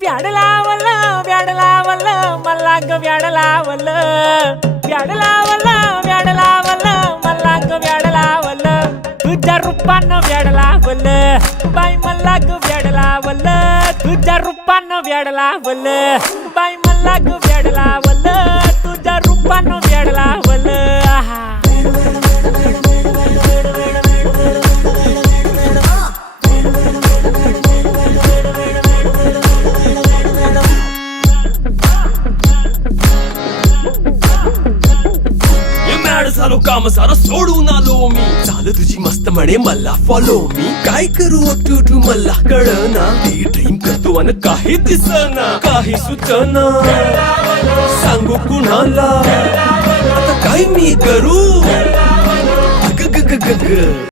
व्याड लावलं मला ग व्याड लावलं मला ग व्याड लावलं तुझ्या रूपानं व्याड लावलं बाई मला ग व्याड लावलं तुझ्या रूपानं व्याड लावलं बाई मला ग व्याड लावलं तुझ्या रूपानं व्याड लावलं आहा झालो काम सारा सोडून आलो मी झालं तुझी मस्त म्हणे मला फॉलो मी काय करू टू मला कळना ती ड्रीम करतो आणि काही दिसना काही सुचना सांगू कुणाला आता काय मी करू ग ग ग ग ग